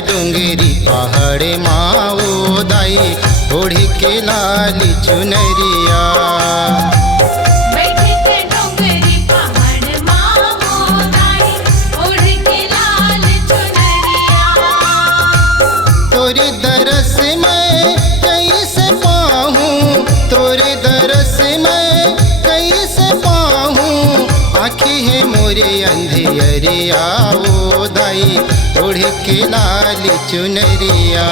डोंगरी पहाड़ माओ दाई ओढ़ के लाल चुनरिया। तोरे दरस मैं कैसे पाहूँ, तोरे दरस मैं कैसे पाहूँ, आँखी है मोरे अंधियरिया ओ दाई ओढ़ के लाल चुनरिया।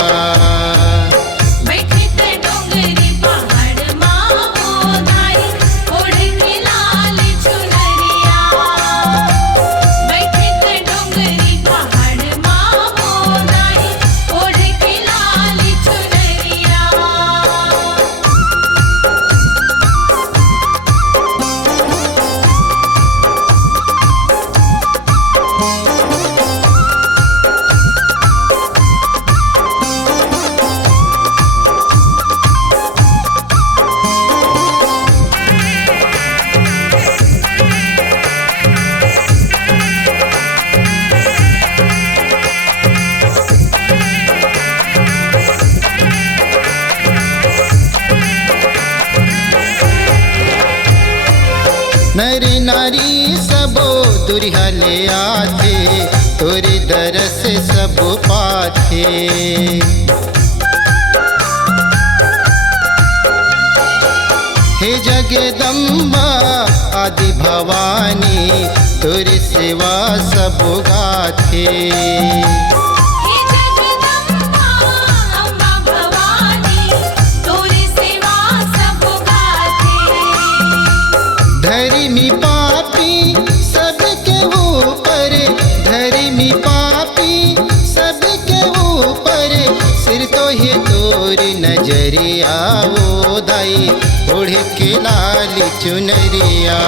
नरी नारी सबो दुरिहले आथे, तोरे दरस सब पाथे। हे जगदम्बा आदि भवानी तोरे सेवा सब गाथे। धर्मी पापी सबके ऊपर, धर्मी पापी सबके ऊपर, सिर तो है तोर नजरिया ओ दाई ओढ़ के लाल चुनरिया।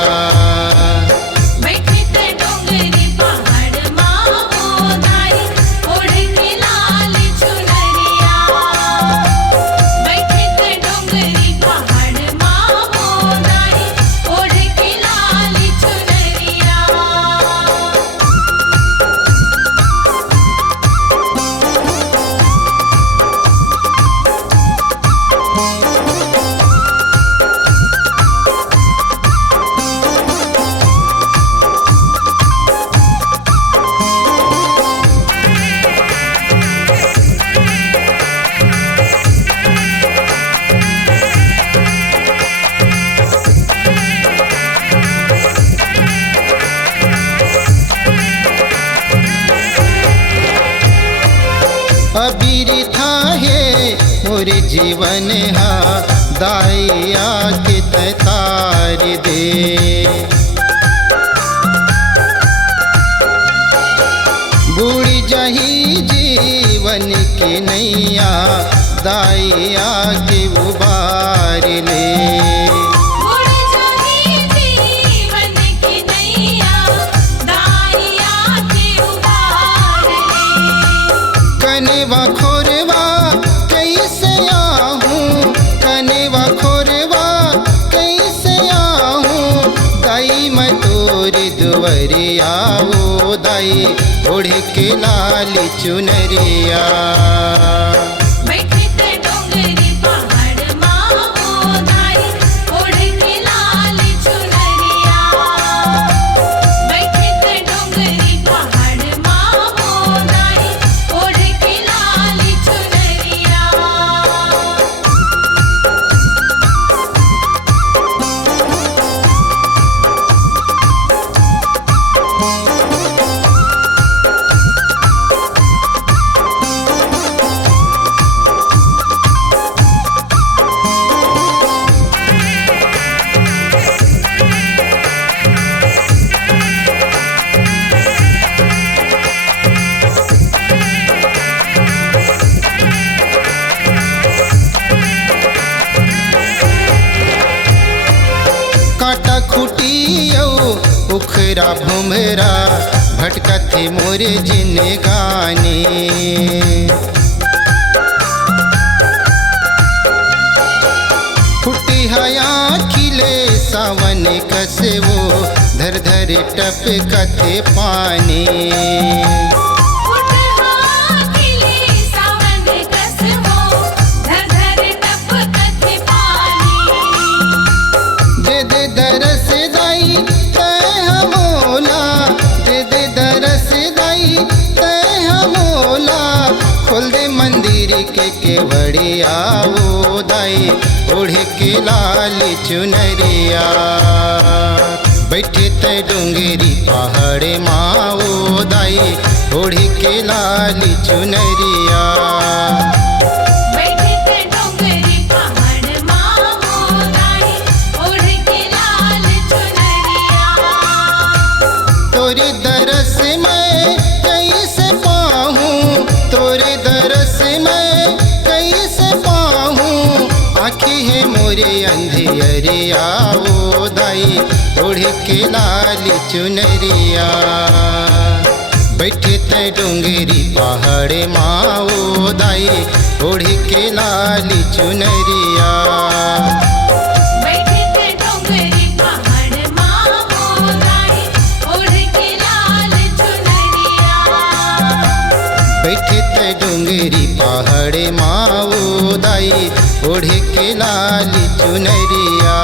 अबीर था है मोरे जीवन हा दाइया के तार दे। बूढ़ जाही जीवन के नैया दाइया के उबार ले। कनेवा खोरवा कैसे आहूँ, कनेवा खोरवा कैसे आहूँ, दाई मैं तोर दुवरिया ओ दाई ओढ़ के लाल चुनरिया। उखरा भुमरा भटकते मोरे जिन गाने। फुटी हया खिले सावन कसे वो धर धर टपकते पानी। फुटहा खिले दरस दाई तय मोला, दे दे दरस दाई तय मोला। खोल दे मंदिर के केवड़िया ओ दाई, ओढ़े के लाल चुनरिया। बैठे तय डोंगरी पहाड़ माओ दाई, ओढ़े के लाल चुनरिया। बैठे ते डोंगरी पहाड़ माओ दाई, ओढ़ के लाल चुनरिया। तोरे दरस मैं कैसे पाहूँ, तोरे दरस मैं कैसे पाहूँ। आँखी है मोरे अंधियरिया ओ दाई, ओढ़ के लाल चुनरिया। बैठे तय डोंगरी पहाड़ माओ दाई, ओढ़ के लाल चुनरिया। बैठे ते डोंगरी पहाड़ माओ दाई, ओढ़ के लाल चुनरिया। बैठे तय डोंगरी पहाड़ माओ दाई, ओढ़ के लाल चुनरिया।